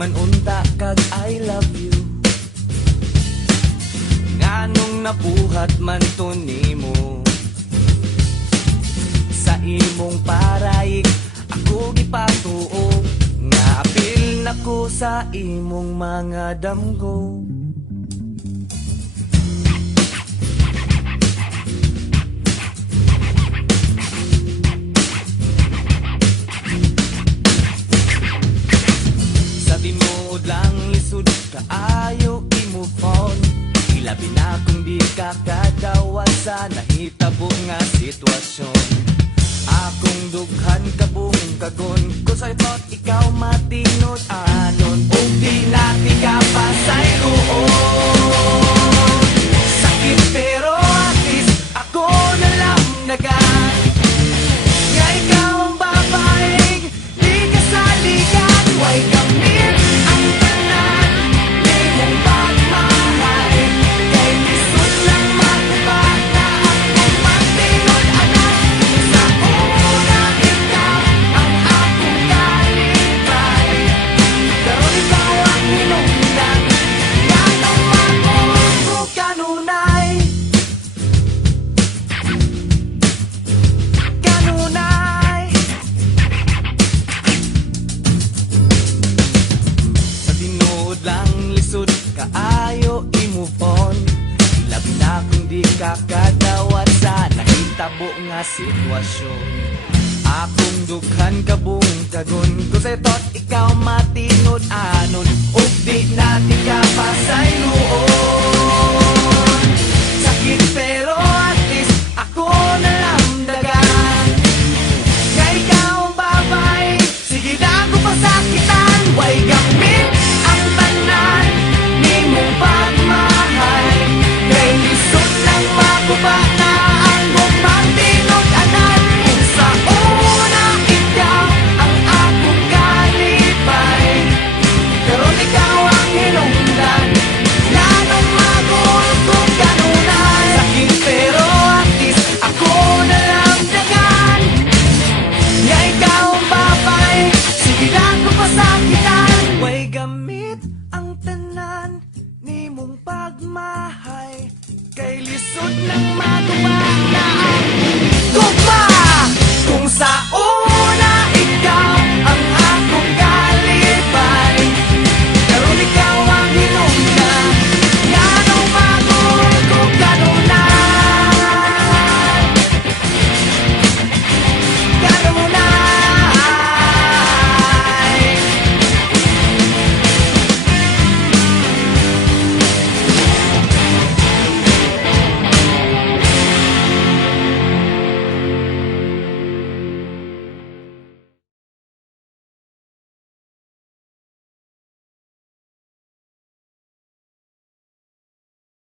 man unta kag I love you. Nganong nabuhat man to nimo. Sa imong paraig ako gipatuo, nga apil nako sa imong mga damgo. Tinuod lang lisod kaayo i-move on. Ilabi na kung di ka kadawat sa nahitabo nga sitwasyon. Akong dughan kabung kagon ko sa thought ikaw matinod anon. O di natin ka pasayroon. Sakit pero at least ako na lang nagan. Nga ikaw ang babaeng di ka sa ligan. Why kami kaayo i-move on. Ilabi na kung di ka kadawat sa nahitabo nga sitwasyon. Akong dughan kabung kagon ko sa thought ikaw matinod anon. O di na